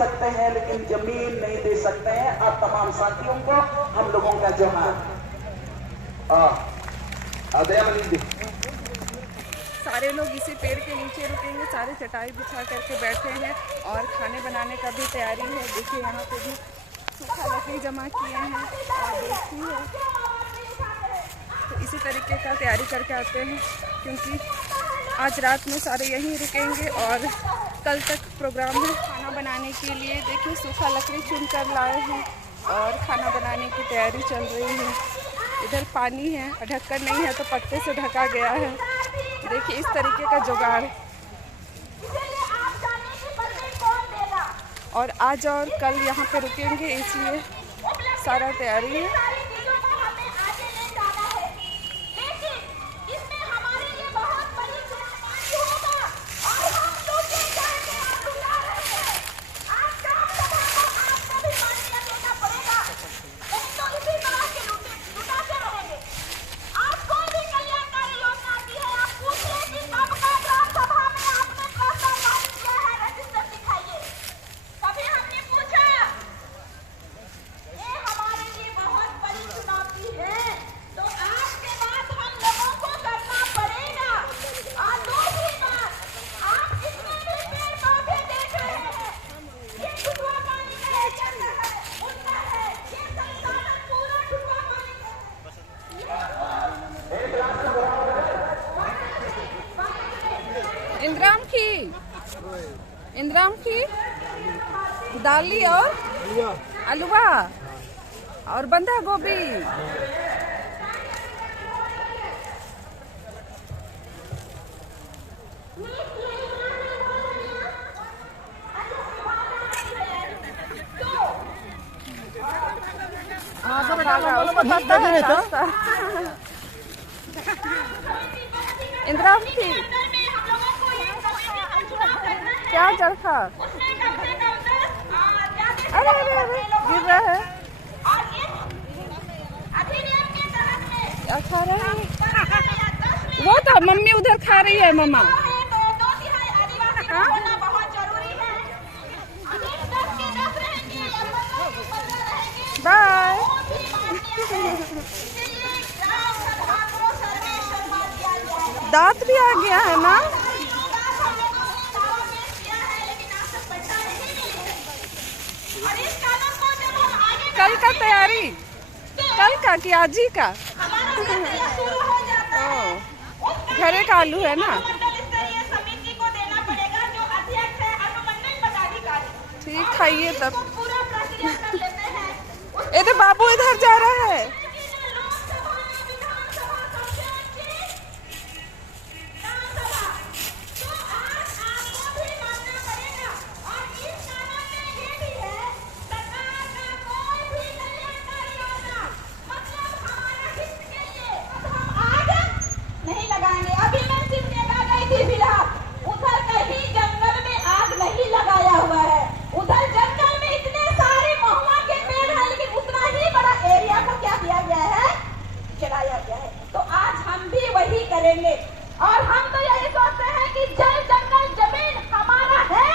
सकते हैं लेकिन जमीन नहीं दे सकते हैं। आप तमाम साथियों को हम लोगों का जोहार। सारे लोग इसी पेड़ के नीचे रुकेंगे, सारे चटाई बिछा करके बैठे हैं और खाने बनाने का भी तैयारी है। देखिए यहाँ पे भी सूखा लकड़ी जमा किए हैं और देखिए तो इसी तरीके का तैयारी करके आते हैं, क्योंकि आज रात में सारे यहीं रुकेंगे और कल तक प्रोग्राम है खाना बनाने के लिए। देखिए सूखा लकड़ी चुन कर लाए हैं और खाना बनाने की तैयारी चल रही है। इधर पानी है, ढक्कन नहीं है तो पत्ते से ढका गया है। देखिए इस तरीके का जुगाड़। और आज और कल यहाँ पे रुकेंगे, इसलिए सारा तैयारी है। इंद्राम की दाली और आलूवा और बंधा गोभी। इंद्राम की क्या चरखा, अरे अरे अरे गिर रहा है, क्या खा रहे हैं? वो तो मम्मी उधर खा रही है मम्मा। बाय। दांत भी आ गया है ना। कल का तैयारी, कल का कि आज ही का? घरे का आलू है ना। ठीक, खाइए तब। ये तो बाबू इधर जा रहा है। करेंगे और हम तो यही सोचते हैं कि जल जंगल जमीन हमारा है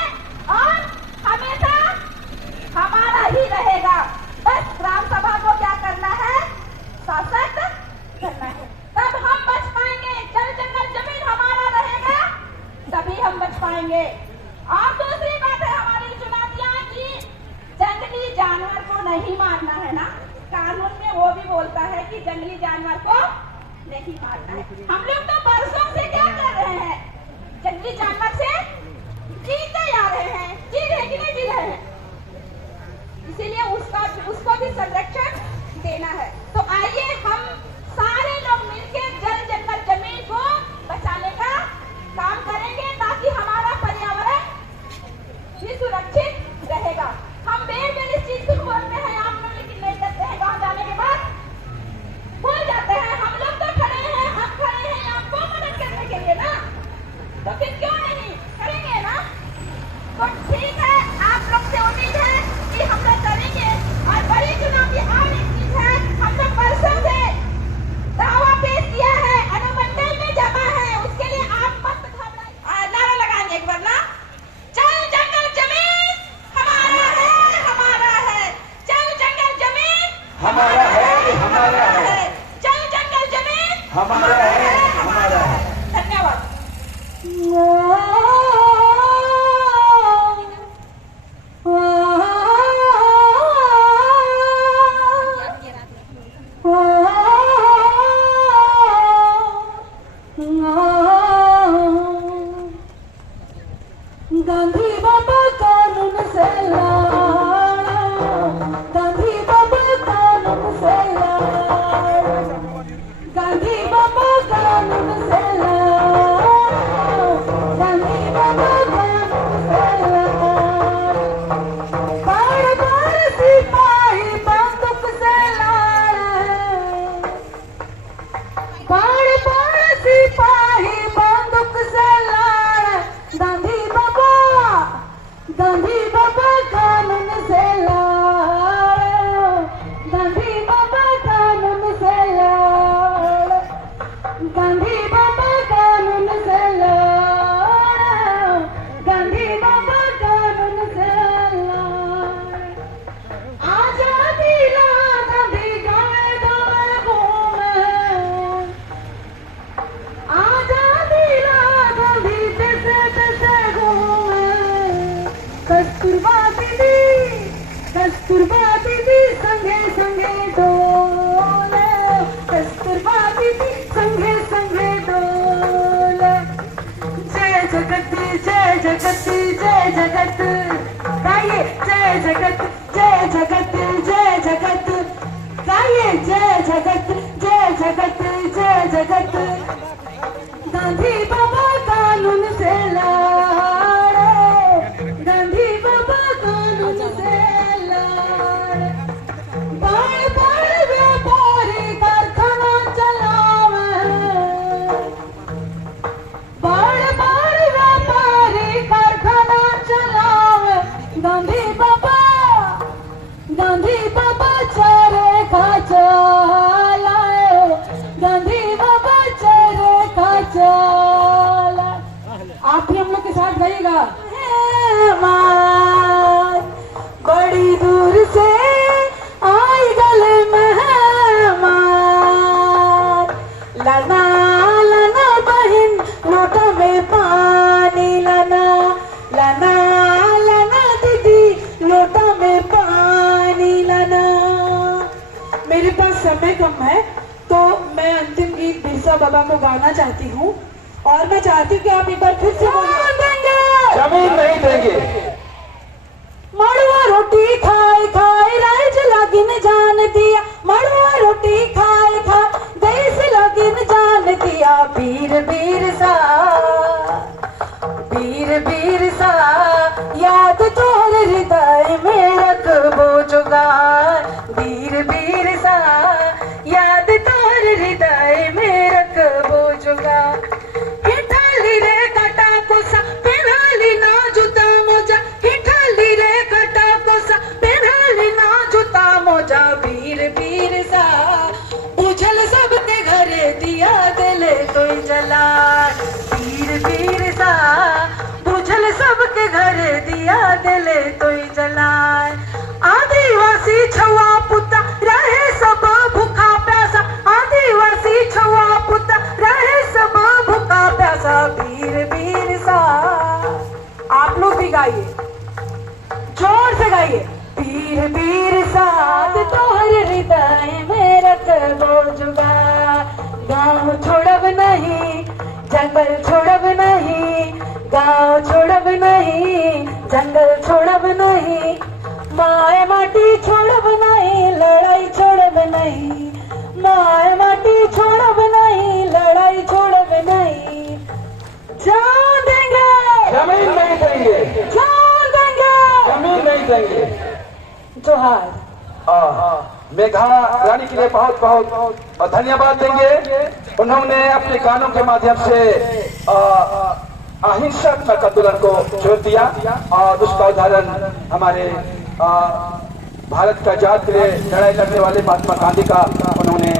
और हमेशा हमारा ही रहेगा। बस ग्राम सभा को क्या करना है, शासक करना है, तब हम बच पाएंगे। जल जंगल जमीन हमारा रहेगा तभी हम बच पाएंगे। और दूसरी बात है हमारी चुनौतियां की जंगली जानवर को नहीं मारना है ना, कानून में वो भी बोलता है कि जंगली जानवर को नहीं मारना है। हम लोग तो बरसों से क्या कर रहे हैं, जंगली जानवर से जीते आ रहे हैं, जी रहे कि नहीं जी रहे हैं, इसीलिए उसको भी संरक्षण देना है। तो आइए हम सारे लोग मिलकर जल जंगल जमीन को बचाने का काम करेंगे ताकि हमारा पर्यावरण भी सुरक्षित रहेगा। हम बेर इस चीज को बोलते हैं आप लोग, लेकिन नहीं करते हैं। गाँव जाने के बाद भूल जाते हैं। हम लोग तो खड़े हैं, हम खड़े हैं आपको मदद करने के लिए ना, तो फिर क्यों नहीं करेंगे ना। तो ठीक है, आप लोग से उम्मीद है कि हम लोग करेंगे। और बड़ी चुनौती और एक चीज है, हम हमारा है, हमारा है। धन्यवाद। गांधी बाबा कानून से लड़ा, गांधी बाबा कानून से लड़ा, गांधी बाबा कानून से लड़ा, गांधी बाबा कानून से लड़ा। बार बार सिपाही बंदूक से लड़े, बार बार सिपाही बंदूक से लड़े। गांधी बाबा, गांधी बाबा कानून से लड़े, गांधी बाबा कानून से लड़े, गांधी बाबा कानून से लड़े, गांधी बाबा कानून से लड़े। आजादी ला गांधी गावे गावे घूमे, आजादी ला गांधी देशे देशे घूमे। कस्तूरबा दीदी, कस्तूरबा दीदी संगे संगे डोले, कस्तूरबा दीदी संगे संगे डोले। जय जगती जय जगती जय जगत, गाइए जय जगत जय जगत जय जगत, गाइए जय जगत जय जगत जय जगत। गांधी बाबा कानून से लड़े, गांधी बाबा कानून से लड़े। बार बार व्यापारी कारखाना चलावे, बार बार व्यापारी कारखाना चलावे। गांधी बाबा, गांधी बाबा चरखा चलाए, गांधी बाबा चरखा चलाए। आप भी हम लोग के साथ गाइएगा। मेहमान बड़ी दूर से आई गले मेहमान, लाना लाना बहन लोटा में पानी लाना, लाना लाना दीदी लोटा में पानी लाना। मेरे पास समय कम है तो मैं अंतिम गीत बिरसा बाबा को गाना चाहती हूँ, और मैं चाहती हूँ कि आप एक बार फिर से देंगे। जमीन नहीं देंगे। मड़ुआ रोटी खाए खाए राज लागिन जान दिया, मड़ुआ रोटी खाए खाए देश लागिन जान दिया। वीर वीर सा, वीर वीर सा याद तोर हृदय में रखबो जुगार। वीर वीर सा याद तोर हृदय में रखबो जुगार। हिठाली रे कटा कोसा पेनाली ना जूता मोजा, हिठाली रे कटा कोसा पेनाली ना जूता मोजा। वीर वीर सा उछल सबके घरे दिया दिले तो जला। वीर वीर सा उछल सबके घरे दिया दिले तो जलाए। आदिवासी छुआ पुता रहे सब भूखा प्यासा, आदिवासी छुआ पुता रहे सब भूखा प्यासा। वीर वीर सा, आप लोग भी गाइए, जोर से गाइए। वीर वीर सा तोहर हृदय में रखबो जुगार। गाँव छोड़ब नहीं, जंगल छोड़ब नहीं, गाँव छोड़ब नहीं, जंगल छोड़ब नहीं। माय माटी छोड़ब नहीं, लड़ाई छोड़ब नहीं, माय माटी छोड़ब नहीं, लड़ाई छोड़ब नहीं। जान देंगे, जमीन नहीं देंगे, जान देंगे, जमीन नहीं देंगे। जोहार। मेघा रानी के लिए बहुत बहुत धन्यवाद देंगे। उन्होंने अपने गानों के माध्यम से अहिंसक आंदोलन को जोड़ दिया, और उसका उदाहरण हमारे भारत का आजाद के लिए लड़ाई लड़ने वाले महात्मा गांधी का उन्होंने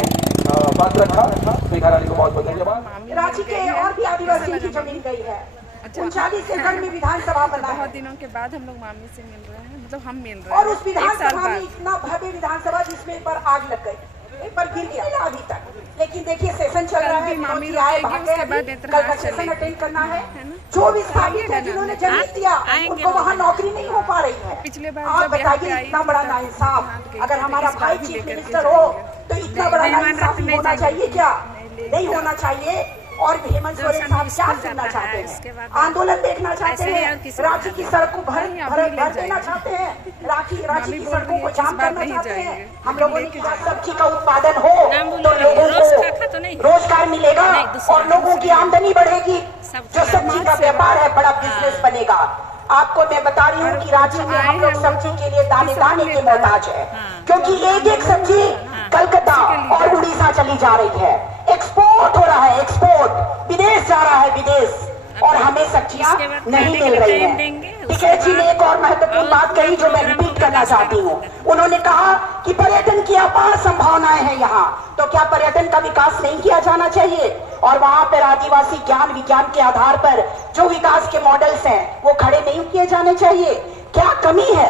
बात रखा। मेघा रानी को बहुत बहुत धन्यवाद। रांची के और भी आदिवासियों की जमीन गई है। अच्छा, 39 एकड़ में विधानसभा बना है। बहुत दिनों के बाद हम लोग मामी से मिल रहे हैं, मतलब हम मिल रहे हैं। और उस एक साल विधानसभा में बाद इतना भव्य विधानसभा जिसमें एक बार आग लग गई, एक बार गिर गया अभी तक। लेकिन देखिए सेशन चल रहा है, मामी विनोद जी आए, रुकेगी, भाग गए उसके बाद अभी, इतना कल का चलेगी। सेशन अटेंड करना है। है ना? जो भी स्थापित है जिन्होंने जमीन दिया आएंगे उनको वो। वहाँ नौकरी नहीं हो पा रही है। पिछले बार आप जब यहाँ पे बताइए आई इतना थी बड़ा तब नाइंसाफ, हाथ गई अगर थी, हमारा इस बार भाई भी चीफ लेकर के मिनिस्टर हो जाएंगे। तो इतना नहीं, बड़ा मेहमान नाइंसाफी रखने होना जाएंगे। चाहिए क्या? ले नहीं जाओ। होना चाहिए। और हेमंत सोरेन दर्शन साहब भी क्या स्कूल सुनना जाता चाहते है, उसके हैं? बाद आंदोलन देखना चाहते ऐसे ही और हैं, किसी रांची को की नहीं। सड़क को भर नहीं, अभी भर ले भर देना जाएंगे। चाहते हैं, रांची मामी की बोल सड़कों रही को है, जाम इस बार करना नहीं चाहते हैं। जाएंगे। हम अभी लोगों ने लेके कहा जाएंगे। सब्जी का उत्पादन हो नाम बोल तो रही है, लोगों रोज को खाखा तो नहीं। रोजगार मिलेगा नहीं, दूसरा और लोगों की आमदनी बढ़ेगी। सब जो सब्जी का व्यापार है बड़ा बिजनेस बनेगा। आपको मैं बता रही हूँ कि रांची में हम लोग सब्जी के लिए दाने दाने के मोहताज है, क्योंकि एक एक सब्जी कलकत्ता और उड़ीसा चली जा रही है, एक्सपोर्ट हो रहा है, एक्सपोर्ट विदेश जा रहा है, विदेश, और हमें सब्जियां नहीं मिल रही है। टिकैत जी ने एक और महत्वपूर्ण बात कही जो मैं रिपीट करना चाहती हूँ। उन्होंने कहा कि पर्यटन की अपार संभावनाएं हैं यहाँ, तो क्या पर्यटन का विकास नहीं किया जाना चाहिए? और वहाँ पर आदिवासी ज्ञान विज्ञान के आधार पर जो विकास के मॉडल्स हैं वो खड़े नहीं किए जाने चाहिए? क्या कमी है?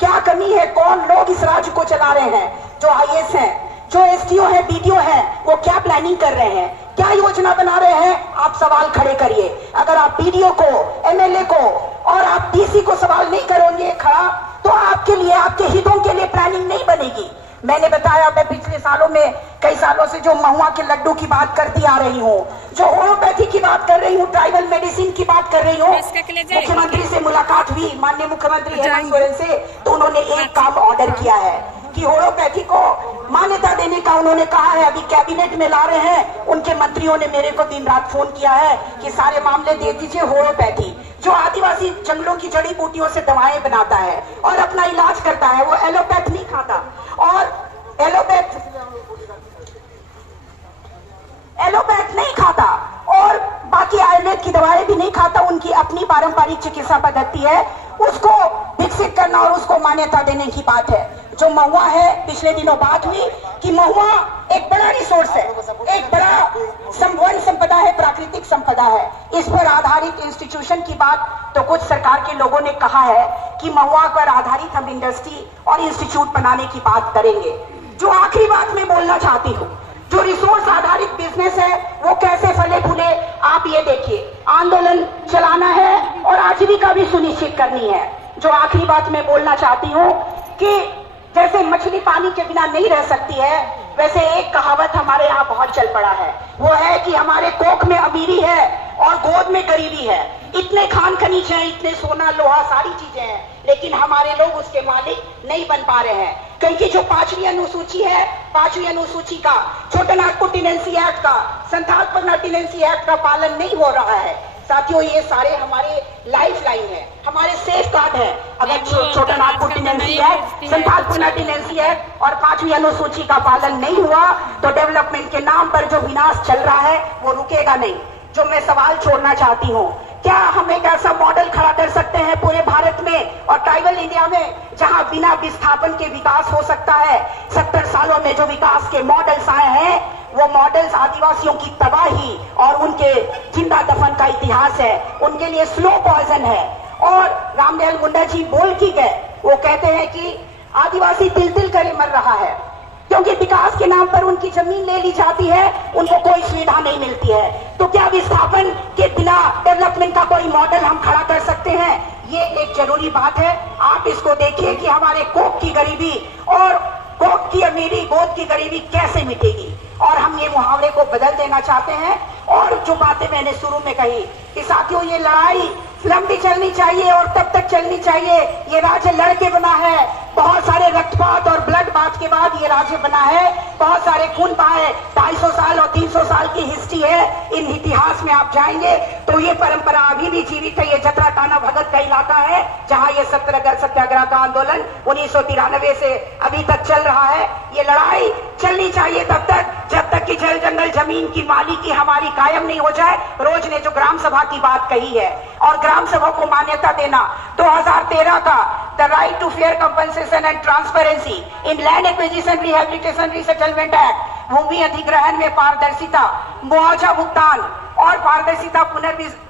क्या कमी है? कौन लोग इस राज्य को चला रहे हैं? जो IAS हैं, जो SDO है, BDO है, वो क्या प्लानिंग कर रहे हैं? क्या योजना बना रहे हैं? आप सवाल खड़े करिए। अगर आप BDO को, MLA को और आप DC को सवाल नहीं करोगे खड़ा, तो आपके लिए, आपके हितों के लिए प्लानिंग नहीं बनेगी। मैंने बताया, मैं पिछले सालों में कई सालों से जो महुआ के लड्डू की बात करती आ रही हूँ, जो होम्योपैथी की बात कर रही हूँ, ट्राइबल मेडिसिन की बात कर रही हूँ। मुख्यमंत्री से मुलाकात हुई, माननीय मुख्यमंत्री हेमंत सोरेन से, तो उन्होंने एक काम ऑर्डर किया है कि होम्योपैथी को मान्यता देने का उन्होंने कहा है। अभी कैबिनेट में ला रहे हैं, उनके मंत्रियों ने मेरे को दिन रात फोन किया है कि सारे मामले दे दीजिए। होम्योपैथी जो आदिवासी जंगलों की जड़ी बूटियों से दवाएं बनाता है और अपना इलाज करता है, वो एलोपैथ नहीं खाता, और एलोपैथ नहीं खाता और बाकी आयुर्वेद की दवाएं भी नहीं खाता। उनकी अपनी पारंपरिक चिकित्सा पद्धति है, उसको विकसित करना और उसको मान्यता देने की बात है। जो महुआ है, पिछले दिनों बात हुई कि महुआ एक बड़ा रिसोर्स है, एक बड़ा वन संपदा है, प्राकृतिक संपदा है। इस पर आधारित इंस्टीट्यूशन की बात तो कुछ सरकार के लोगों ने कहा है कि महुआ पर आधारित हम इंडस्ट्री और इंस्टीट्यूट बनाने की बात करेंगे। जो आखिरी बात मैं बोलना चाहती हूँ, जो रिसोर्स आधारित बिजनेस है वो कैसे फले फूले, आप ये देखिए। आंदोलन चलाना है और आजीविका भी सुनिश्चित करनी है। जो आखिरी बात मैं बोलना चाहती हूँ कि जैसे मछली पानी के बिना नहीं रह सकती है, वैसे एक कहावत हमारे यहाँ बहुत चल पड़ा है, वो है कि हमारे कोख में अमीरी है और गोद में गरीबी है। इतने खान खनिज हैं, इतने सोना लोहा सारी चीजें हैं, लेकिन हमारे लोग उसके मालिक नहीं बन पा रहे हैं, क्योंकि जो 5वीं अनुसूची है, 5वीं अनुसूची का, छोटानागपुर टेनेंसी एक्ट का, संथाल टेनेंसी एक्ट का पालन नहीं हो रहा है। साथियों, ये सारे हमारे लाइफ लाइन है, हमारे सेफ गार्ड है। अगर Chotanagpur tenancy act, Santhal tenancy act और 5वीं अनुसूची का पालन नहीं हुआ तो डेवलपमेंट के नाम पर जो विनाश चल रहा है वो रुकेगा नहीं। जो मैं सवाल छोड़ना चाहती हूँ, क्या हम एक ऐसा मॉडल खड़ा कर सकते हैं पूरे भारत में और ट्राइबल इंडिया में जहां बिना विस्थापन के विकास हो सकता है? 70 सालों में जो विकास के मॉडल्स आए हैं, वो मॉडल्स आदिवासियों की तबाही और उनके जिंदा दफन का इतिहास है, उनके लिए स्लो पॉइजन है। और रामदयाल मुंडा जी बोल की गए, वो कहते हैं कि आदिवासी तिल तिल करे मर रहा है, क्योंकि विकास के नाम पर उनकी जमीन ले ली जाती है, उनको कोई सुविधा नहीं मिलती है। तो क्या विस्थापन के बिना डेवलपमेंट का कोई मॉडल हम खड़ा कर सकते हैं? ये एक जरूरी बात है। आप इसको देखिए कि हमारे कोख की गरीबी और कोख की अमीरी, गोद की गरीबी कैसे मिटेगी। और हम ये मुहावरे को बदल देना चाहते हैं। और जो बातें मैंने शुरू में कही कि साथियों, ये लड़ाई लंबी चलनी चाहिए और तब तक चलनी चाहिए। ये राज्य लड़के बना है, बहुत सारे रक्तपात और ब्लड बाथ के बाद ये राज्य बना है, बहुत सारे खून बहाए, 250 साल और 300 साल की हिस्ट्री है। इन इतिहास में आप जाएंगे तो ये परंपरा अभी भी जीवित है। ये जतरा टाना भगत का इलाका है, जहाँ ये सत्याग्रह का आंदोलन 1993 से अभी तक चल रहा है। ये लड़ाई चलनी चाहिए तब तक जब तक कि जल जंगल जमीन की मालिकी हमारी कायम नहीं हो जाए। रोज ने जो ग्राम सभा की बात कही है और ग्राम सभा को मान्यता देना, 2013 का the right to fair compensation and transparency in land acquisition rehabilitation resettlement act, भूमि अधिग्रहण में पारदर्शिता, मुआवजा भुगतान और पारदर्शिता,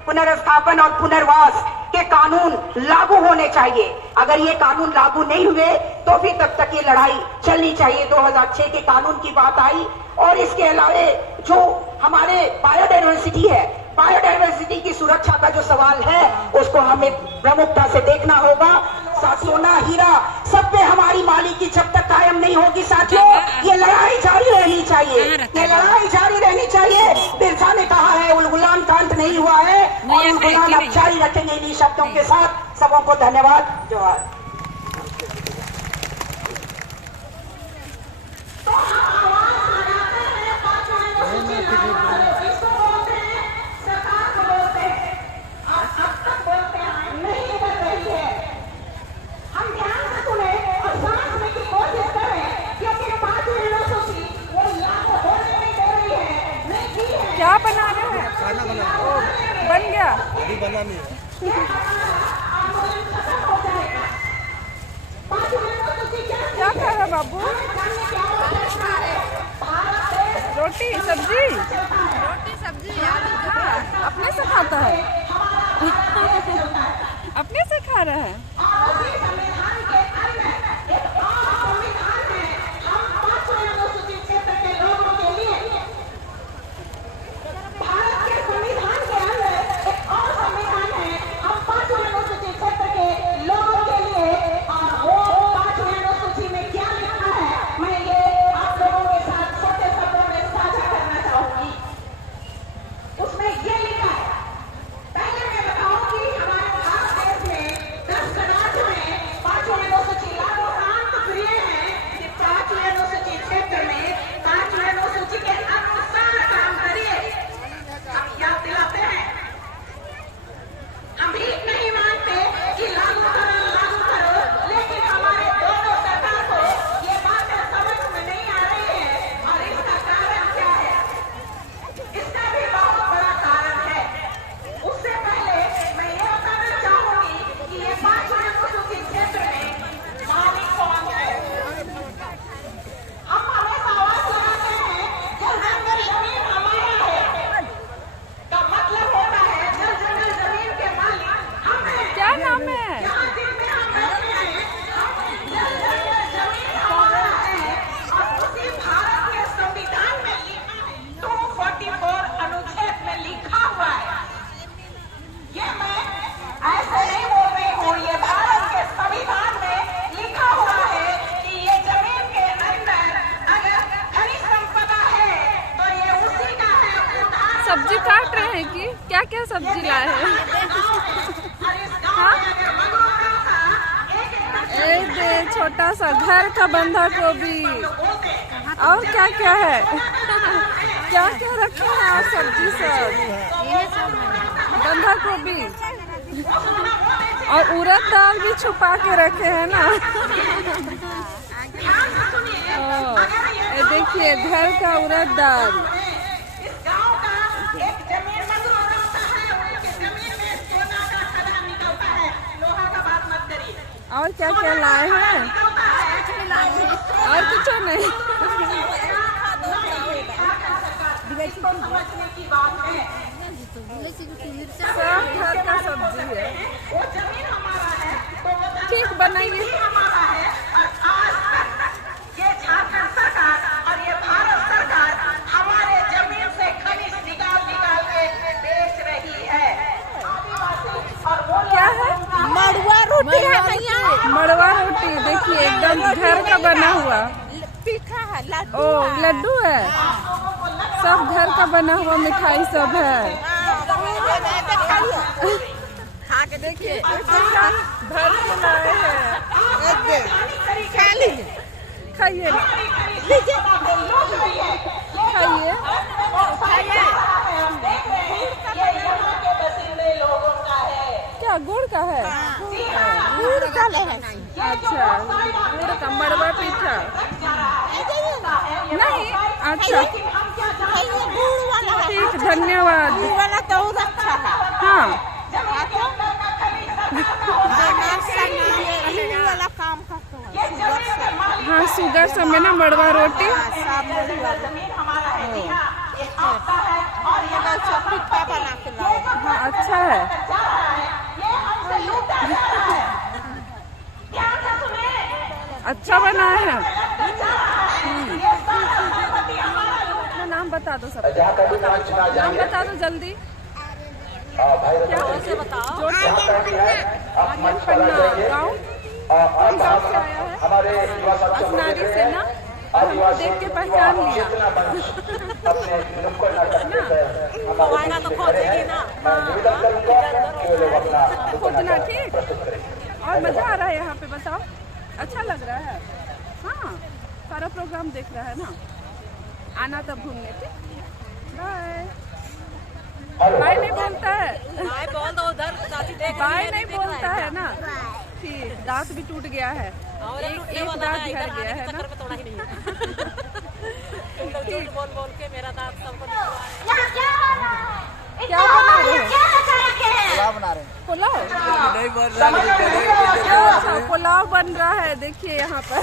पुनर्स्थापन और पुनर्वास, के कानून लागू होने चाहिए। अगर ये कानून लागू नहीं हुए तो फिर तब तक ये लड़ाई चलनी चाहिए। 2006 के कानून की बात आई। और इसके अलावा जो हमारे बायोडायवर्सिटी है, बायोडायवर्सिटी की सुरक्षा का जो सवाल है उसको हमें प्रमुखता से देखना होगा। सोना हीरा सब पे हमारी मालिकी जब तक कायम नहीं होगी साथियों, ये लड़ाई जारी रहनी चाहिए, ये लड़ाई जारी रहनी चाहिए। बिरसा ने कहा है उलगुलान का अंत नहीं हुआ है और उलगुलान अब जारी रखेंगे। इन्हीं शब्दों के साथ सबों को धन्यवाद। जोहार। क्या बना रहे हैं? खाना बना रहे हैं। बन गया? अभी बना नहीं है। क्या खा रहा बाबू? रोटी सब्जी? रोटी सब्जी अपने से खाता है? अपने से खा रहा है? सब्जी काट रहे हैं कि क्या क्या सब्जी लाए हैं? हाँ? एक छोटा सा घर का बंधा गोभी और क्या क्या है? क्या क्या रखे हैं और सब्जी सब? बंधा गोभी और उड़द दाल भी छुपा के रखे हैं ना। ये देखिए घर का उड़द दाल। और क्या क्या लाए हैं? और कुछ नहीं। सब घर का सब्जी है। ठीक बनाइए। ये झारखंड सरकार और ये भारत सरकार हमारे जमीन से खनिज निकाल के बेच रही है। क्या है? मड़ुआ रोटी है भैया। मड़वा रोटी देखिए एकदम घर का बना हुआ। तीखा है, लड्डू ओ लड्डू है। सब घर का बना हुआ मिठाई सब है। खा के देखिए। भर के लाए हैं। खा लीजिए, खाइए ना। खाइए। क्या गुड़ का है? गुड़ का ले है। अच्छा गुड़ का मड़वा पीठा नहीं। अच्छा गुड़ वाला ठीक धन्यवाद। गुड़ वाला तो और अच्छा है। हाँ वाला काम करता है। हाँ शुगर सब में ना मड़वा रोटी। और ये पिट्ठा बना के लाओ। हाँ अच्छा है। बता दो सब, नाम बता दो जल्दी। क्या से बताओ? आर्यन पन्ना गाँव, कौन गाँव से आया है? असनारी से ना, हमको देख के पहचान लिया। पवाएगा तो खोजेगी ना। खोजना ठीक। और मजा आ रहा है यहाँ पे, बताओ अच्छा लग रहा है? हाँ, सारा प्रोग्राम देख रहा है ना, आना तब घूमने। ठीक, बाय। बाय नहीं बोलता है, बाय बोल दो, उधर चाची देख बाय नहीं बोलता है ना। ठीक, दांत भी टूट गया है, एक दांत झड़ गया है ना। तोड़ा ही नहीं झूठ बोल बोल के मेरा दांत सबको क्या बना रहे हैं? पुलाव बना रहे हैं। पुलाव? अच्छा, पुलाव बन रहा है, देखिए यहाँ पर।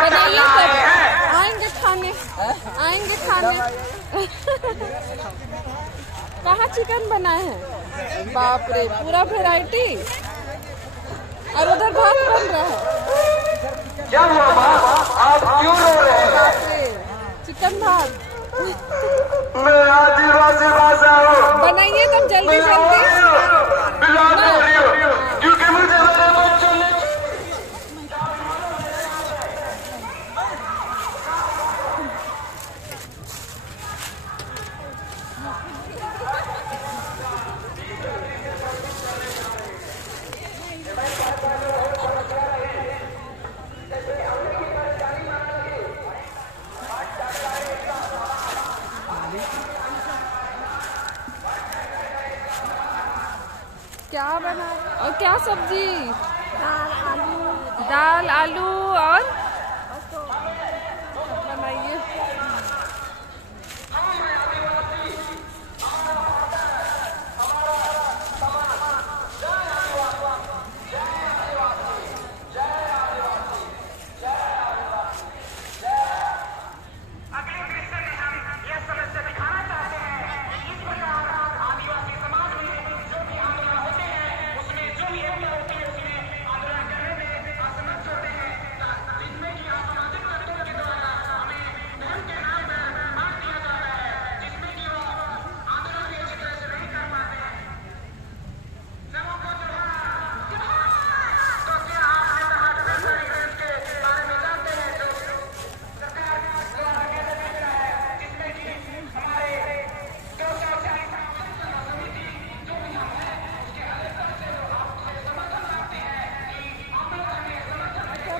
बनाइए सब, आएंगे खाने, आएंगे खाने। कहाँ चिकन बनाए हैं? बाप रे, पूरा वैरायटी। और उधर भात बन रहा है। क्या हुआ माँ, आप क्यों रो रहे हैं? बाप रे, चिकन भात मैं आदिवासी भाषा हूँ। बनाइए तब जल्दी जल्दी। क्योंकि मुझे मेरे बच्चों ने क्या बना? और क्या सब्जी? दाल आलू और बनाइए।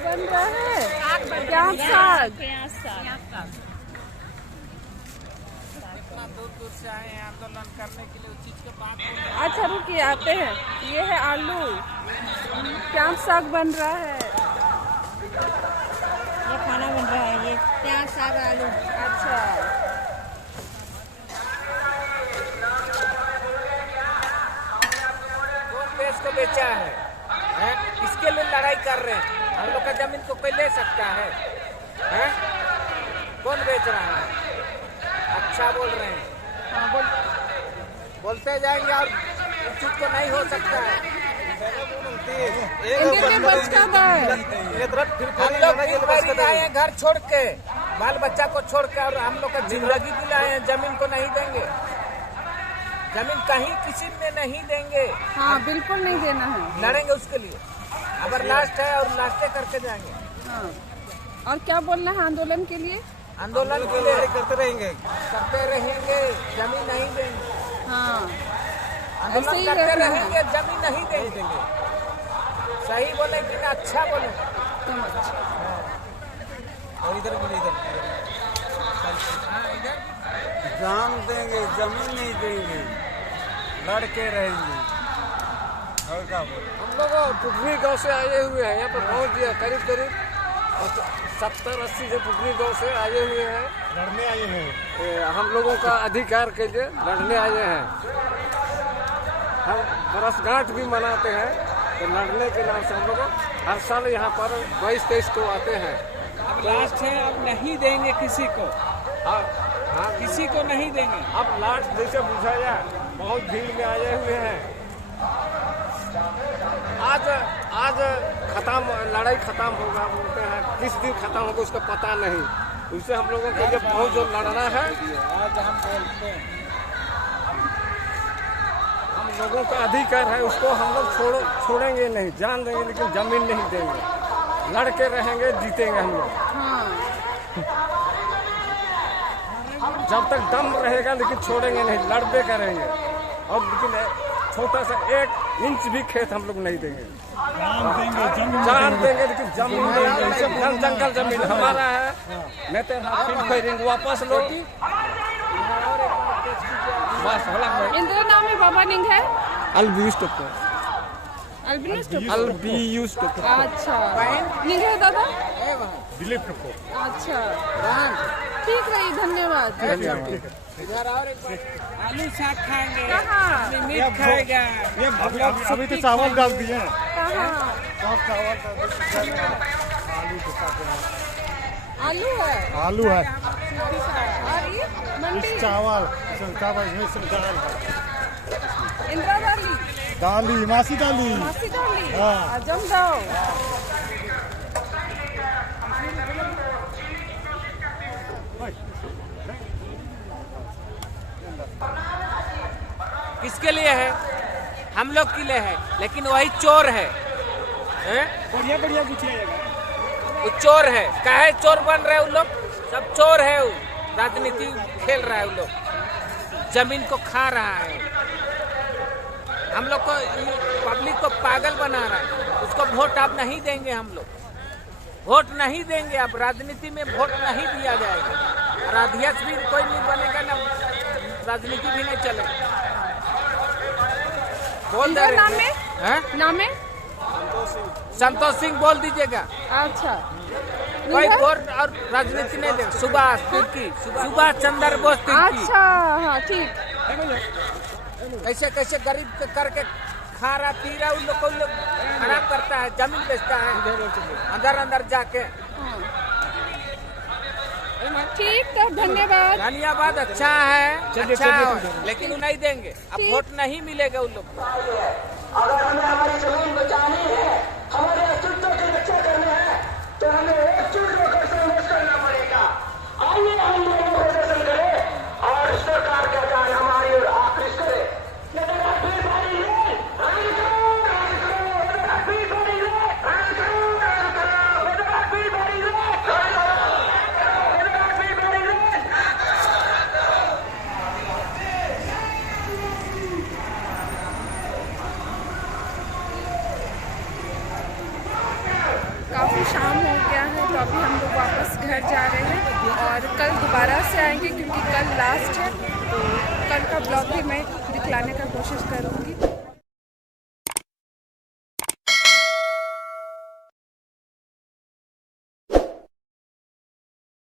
बन रहा है क्या साग? इतना दूर से आए हैं आंदोलन करने के लिए, उस चीज के बाद अच्छा रुकिए, आते हैं। ये है आलू, क्या साग बन रहा है? ये खाना बन रहा है, ये प्याज साग आलू। अच्छा, कौन देश को बेचा है? इसके लिए लड़ाई कर रहे हैं। हम लोग का जमीन को कोई ले सकता है? हैं? कौन बेच रहा है? अच्छा बोल रहे हैं। हाँ बोलते जाएंगे और चुप तो नहीं हो सकता है। इनके बच का है। हम लोग आए हैं घर छोड़ के, बाल बच्चा को छोड़ के, और हम लोग का जिंदगी भी लाए हैं। जमीन को नहीं देंगे, जमीन कहीं किसी में नहीं देंगे। हाँ बिल्कुल नहीं देना है, लड़ेंगे उसके लिए। अगर लास्ट है और लास्टे करके जाएंगे। हाँ। और क्या बोलना है आंदोलन के लिए? आंदोलन के लिए करते रहेंगे, जमीन नहीं देंगे। हाँ, आंदोलन ऐसे ही करते रहना है। रहेंगे, जमीन नहीं देंगे। सही बोले कि ना अच्छा बोले? और इधर बोले, जान देंगे, जमीन नहीं देंगे, लड़के रहेंगे। और क्या बोले? हम लोग पुकनी गांव से आए हुए हैं, यहाँ पर पहुँच गया। करीब 70-80 से पुकनी गांव से आए हुए हैं, लड़ने आए हैं। हम लोगों का अधिकार के लिए लड़ने आए हैं। हम बरसगांठ भी मनाते हैं, तो लड़ने के नाम से हम लोग हर साल यहाँ पर 22-23 को आते हैं। अब लास्ट है, अब नहीं देंगे किसी को। हाँ, किसी को नहीं देंगे। अब लास्ट जैसे बुझाया, बहुत भीड़ में आए हुए हैं। लड़ाई खत्म होगा बोलते हैं, किस दिन खत्म होगा उसका पता नहीं। उससे हम लोगों के लिए बहुत जो लड़ना है, आज हम बोलते हैं हम लोगों का अधिकार है, उसको हम लोग छोड़ेंगे नहीं, जान देंगे लेकिन जमीन नहीं देंगे। लड़के रहेंगे, जीतेंगे हम लोग। जब तक दम रहेगा लेकिन छोड़ेंगे नहीं, लड़ते करेंगे। और लेकिन छोटा सा 1 इंच भी खेत हम लोग नहीं देंगे। जान देंगे लेकिन जमीन देंगे। जंगल जमीन हमारा है, नहीं तो फिर फेरेंगे वापस लो। बस इंद्र नाम है बाबा निंग है अल्बियूस टोको। अच्छा निंग है दादा दिलीप टोको। अच्छा ठीक रही, धन्यवाद। आलू साग खाएंगे, कहाँ मीट खाएगा। अभी तो चावल डाल दिए हैं। कहाँ आलू है? आलू है, और ये मंडी चावल चावल दाल इंदिरा दाली डाली, मासी डाली। मासी डाली हाँ। जम जाओ। किसके लिए है? हम लोग के लिए है, लेकिन वही चोर है। बढ़िया बढ़िया गुठिया वो चोर है। काहे चोर बन रहे हैं उन लोग? सब चोर है। वो राजनीति खेल रहा है, उन लोग जमीन को खा रहा है। हम लोग को पब्लिक को पागल बना रहा है। उसको वोट आप नहीं देंगे, हम लोग वोट नहीं देंगे। अब राजनीति में वोट नहीं दिया जाएगा, और अध्यक्ष भी कोई नहीं बनेगा, ना राजनीति भी नहीं चलेगा। बोल दे नाम रहे हैं? नाम है संतोष सिंह बोल दीजिएगा। अच्छा कोई वोट और राजनीति नहीं देगा। सुभाष तिर्की, सुभाष चंद्र बोस तिर्की। अच्छा हाँ ठीक। कैसे कैसे गरीब के करके खा रहा पी रहा, उन लोग को खराब करता है, जमीन बेचता है अंदर अंदर जाके। ठीक तो धन्यवाद। धन्यवाद। अच्छा है, अच्छा है, लेकिन वो नहीं देंगे। अब वोट नहीं मिलेगा उन लोग को। अगर हमें हमारी जमीन बचानी है, हमारे अस्तित्व की रक्षा करनी है, तो हमें एकजुट होकर संघर्ष करना पड़ेगा। आइए हम लोग प्रदर्शन करें और सरकार का कार्य हमारी ओर आकृष्ट करे। काफ़ी शाम हो गया है, तो अभी हम लोग वापस घर जा रहे हैं और कल दोबारा से आएंगे, क्योंकि कल लास्ट है। तो कल का ब्लॉग भी मैं दिखलाने का कोशिश करूँगी।